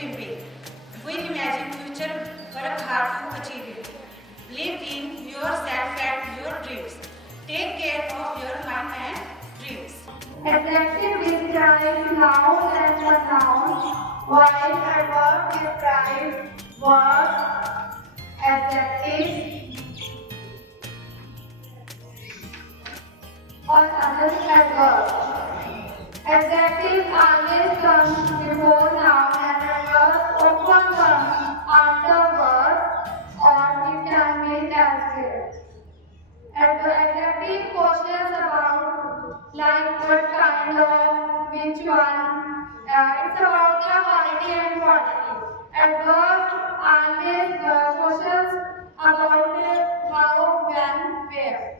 dream big. We imagine future, work hard to achieve it. Believe in yourself and your dreams. Take care of your mind and dreams. Adjective describes noun and pronoun, while adverb describes verbs, adjectives, or other adverbs. Adjectives always come before noun and adverbs often come after verbs, or determined as well. Adjective questions about like what kind of, which one. It's about their quality and quantity. Adverb